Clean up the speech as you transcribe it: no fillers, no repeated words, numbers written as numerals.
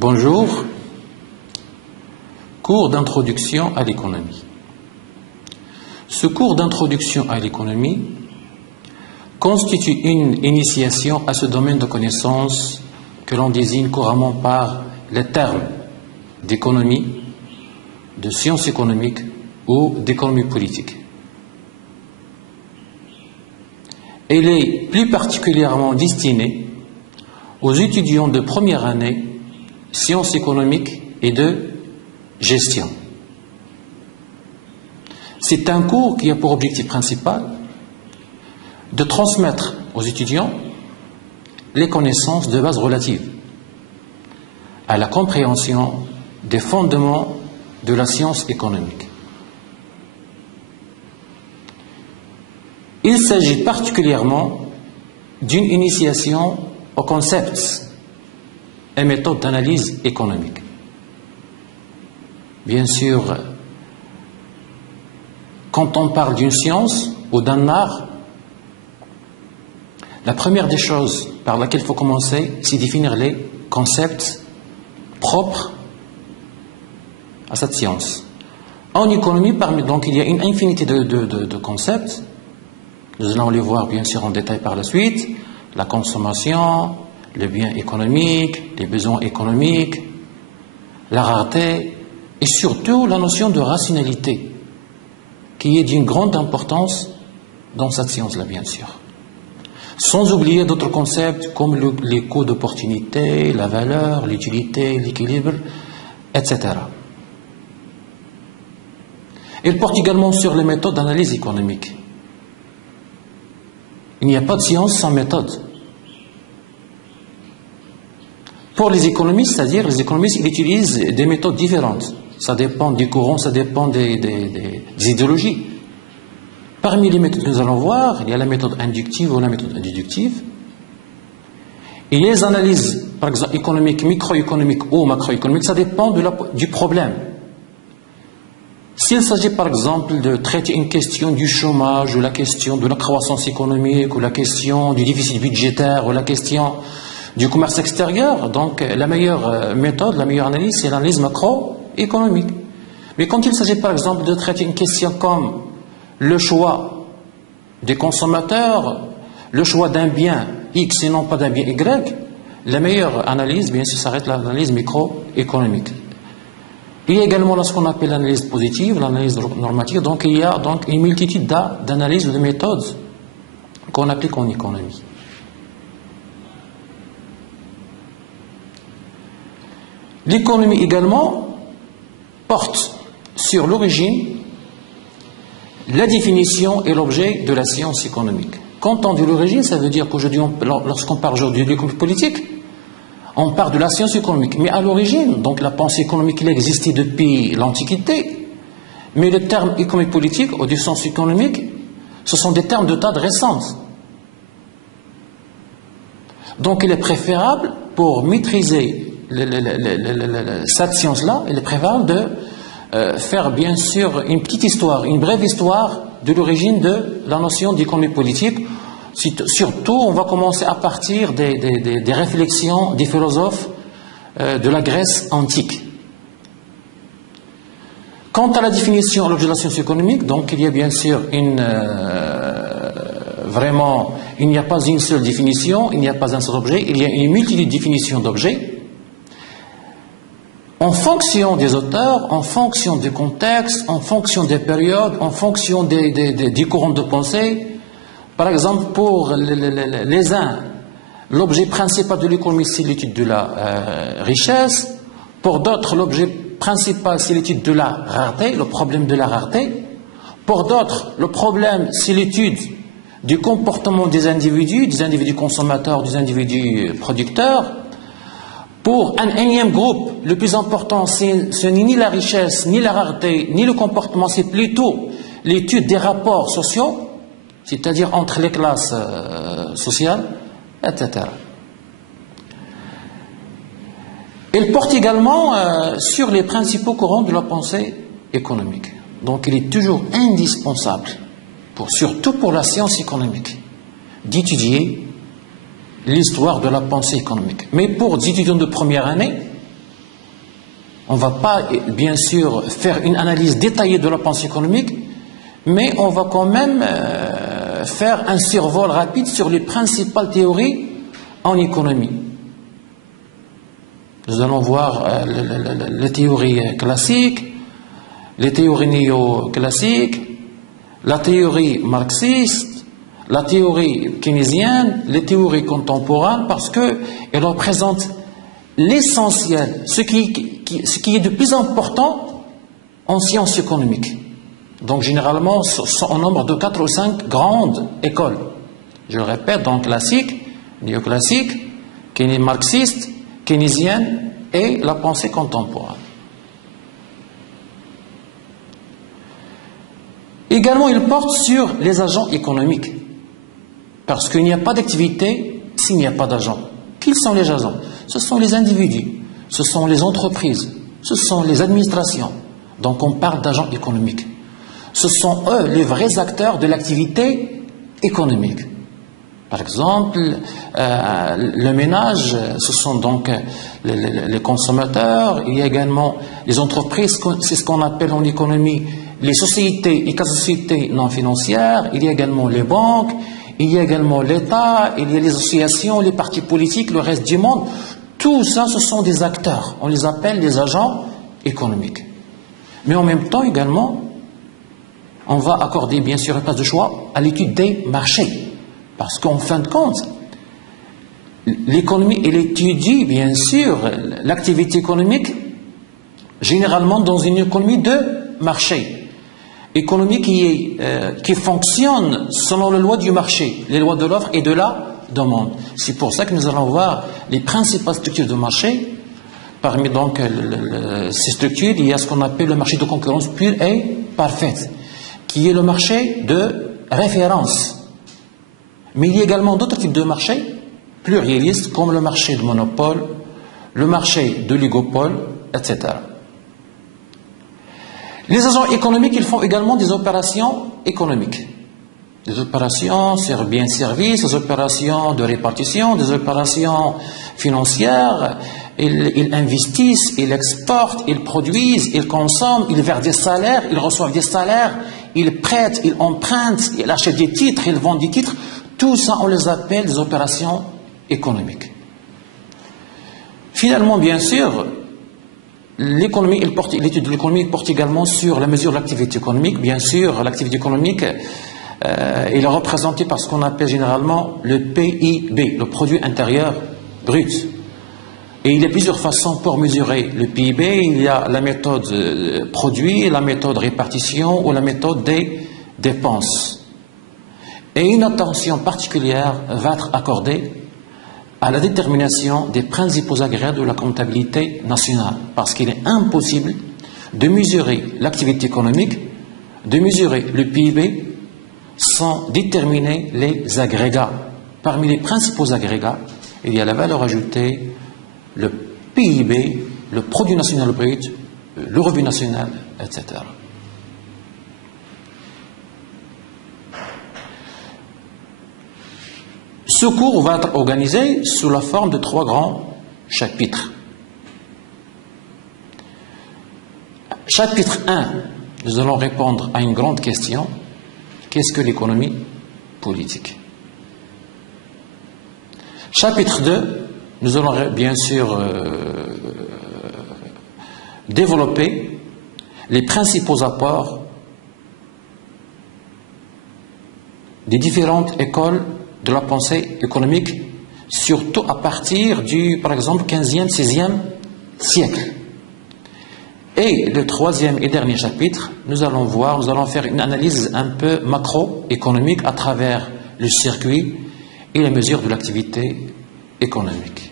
Bonjour, cours d'introduction à l'économie. Ce cours d'introduction à l'économie constitue une initiation à ce domaine de connaissances que l'on désigne couramment par les termes d'économie, de sciences économiques ou d'économie politique. Elle est plus particulièrement destinée aux étudiants de première année sciences économiques et de gestion. C'est un cours qui a pour objectif principal de transmettre aux étudiants les connaissances de base relatives à la compréhension des fondements de la science économique. Il s'agit particulièrement d'une initiation aux concepts et méthodes d'analyse économique. Bien sûr, quand on parle d'une science ou d'un art, la première des choses par laquelle il faut commencer, c'est définir les concepts propres à cette science. En économie, donc, il y a une infinité de concepts. Nous allons les voir bien sûr en détail par la suite. La consommation, le bien économique, les besoins économiques, la rareté et surtout la notion de rationalité qui est d'une grande importance dans cette science-là, bien sûr. Sans oublier d'autres concepts comme les coûts d'opportunité, la valeur, l'utilité, l'équilibre, etc. Il porte également sur les méthodes d'analyse économique. Il n'y a pas de science sans méthode. Pour les économistes, c'est-à-dire les économistes, ils utilisent des méthodes différentes. Ça dépend des courants, ça dépend des idéologies. Parmi les méthodes que nous allons voir, il y a la méthode inductive ou la méthode déductive. Et les analyses, par exemple, économiques, microéconomiques ou macroéconomiques, ça dépend du problème. S'il s'agit par exemple de traiter une question du chômage, ou la question de la croissance économique, ou la question du déficit budgétaire, ou la question du commerce extérieur, donc la meilleure méthode, la meilleure analyse, c'est l'analyse macroéconomique. Mais quand il s'agit par exemple de traiter une question comme le choix des consommateurs, le choix d'un bien X et non pas d'un bien Y, la meilleure analyse, bien sûr, ça reste l'analyse microéconomique. Il y a également ce qu'on appelle l'analyse positive, l'analyse normative, donc il y a donc une multitude d'analyses ou de méthodes qu'on applique en économie. L'économie également porte sur l'origine, la définition et l'objet de la science économique. Quand on dit l'origine, ça veut dire qu'aujourd'hui, lorsqu'on parle aujourd'hui de l'économie politique, on parle de la science économique. Mais à l'origine, donc la pensée économique, il existait depuis l'Antiquité, mais le terme économie politique, ou du sens économique, ce sont des termes de date récente. Donc il est préférable, pour maîtriser cette science-là, il est préférable de faire bien sûr une petite histoire, une brève histoire de l'origine de la notion d'économie politique. Surtout, on va commencer à partir des réflexions des philosophes de la Grèce antique. Quant à la définition de la science économique, donc il y a bien sûr vraiment, il n'y a pas une seule définition, il n'y a pas un seul objet, il y a une multitude de définitions d'objets. En fonction des auteurs, en fonction des contextes, en fonction des périodes, en fonction des courants de pensée. Par exemple, pour les uns, l'objet principal de l'économie, c'est l'étude de la richesse. Pour d'autres, l'objet principal, c'est l'étude de la rareté, le problème de la rareté. Pour d'autres, le problème, c'est l'étude du comportement des individus consommateurs, des individus producteurs. Pour un énième groupe, le plus important, ce n'est ni la richesse, ni la rareté, ni le comportement, c'est plutôt l'étude des rapports sociaux, c'est-à-dire entre les classes sociales, etc. Il porte également sur les principaux courants de la pensée économique. Donc il est toujours indispensable, surtout pour la science économique, d'étudier l'histoire de la pensée économique. Mais pour des étudiants de première année, On ne va pas, bien sûr, faire une analyse détaillée de la pensée économique, mais on va quand même faire un survol rapide sur les principales théories en économie. Nous allons voir les théories classiques, les théories néoclassiques, la théorie marxiste, la théorie keynésienne, les théories contemporaines, parce qu'elles représentent l'essentiel, ce qui est de plus important en sciences économiques. Donc généralement, on nombre de 4 ou 5 grandes écoles. Je le répète, donc classique, néoclassique, marxiste, keynésienne et la pensée contemporaine. Également, il porte sur les agents économiques, parce qu'il n'y a pas d'activité s'il n'y a pas d'agents. Qui sont les agents? Ce sont les individus, ce sont les entreprises, ce sont les administrations. Donc on parle d'agents économiques. Ce sont eux les vrais acteurs de l'activité économique. Par exemple, le ménage, ce sont donc les consommateurs. Il y a également les entreprises, c'est ce qu'on appelle en économie les sociétés et sociétés non financières. Il y a également les banques, il y a également l'État, il y a les associations, les partis politiques, le reste du monde. Tout ça, ce sont des acteurs. On les appelle des agents économiques. Mais en même temps également, on va accorder bien sûr une place de choix à l'étude des marchés. Parce qu'en fin de compte, l'économie, elle étudie bien sûr l'activité économique généralement dans une économie de marché. Économie qui fonctionne selon les lois du marché, les lois de l'offre et de la demande. C'est pour ça que nous allons voir les principales structures de marché. Parmi donc ces structures, il y a ce qu'on appelle le marché de concurrence pure et parfaite, qui est le marché de référence. Mais il y a également d'autres types de marchés plurialistes, comme le marché de monopole, le marché de l'oligopole, etc. Les agents économiques, ils font également des opérations économiques. Des opérations sur biens et services, des opérations de répartition, des opérations financières. Ils investissent, ils exportent, ils produisent, ils consomment, ils versent des salaires, ils reçoivent des salaires, ils prêtent, ils empruntent, ils achètent des titres, ils vendent des titres. Tout ça, on les appelle des opérations économiques. Finalement, bien sûr, l'étude de l'économie porte également sur la mesure de l'activité économique. Bien sûr, l'activité économique est représentée par ce qu'on appelle généralement le PIB, le produit intérieur brut. Et il y a plusieurs façons pour mesurer le PIB. Il y a la méthode produit, la méthode répartition ou la méthode des dépenses. Et une attention particulière va être accordée à la détermination des principaux agrégats de la comptabilité nationale, parce qu'il est impossible de mesurer l'activité économique, de mesurer le PIB, sans déterminer les agrégats. Parmi les principaux agrégats, il y a la valeur ajoutée, le PIB, le produit national brut, le revenu national, etc. Ce cours va être organisé sous la forme de 3 grands chapitres. Chapitre 1, nous allons répondre à une grande question. Qu'est-ce que l'économie politique? Chapitre 2, nous allons bien sûr développer les principaux apports des différentes écoles de la pensée économique, surtout à partir du, par exemple, 15e, 16e siècle. Et le 3e et dernier chapitre, nous allons faire une analyse un peu macroéconomique à travers le circuit et les mesures de l'activité économique.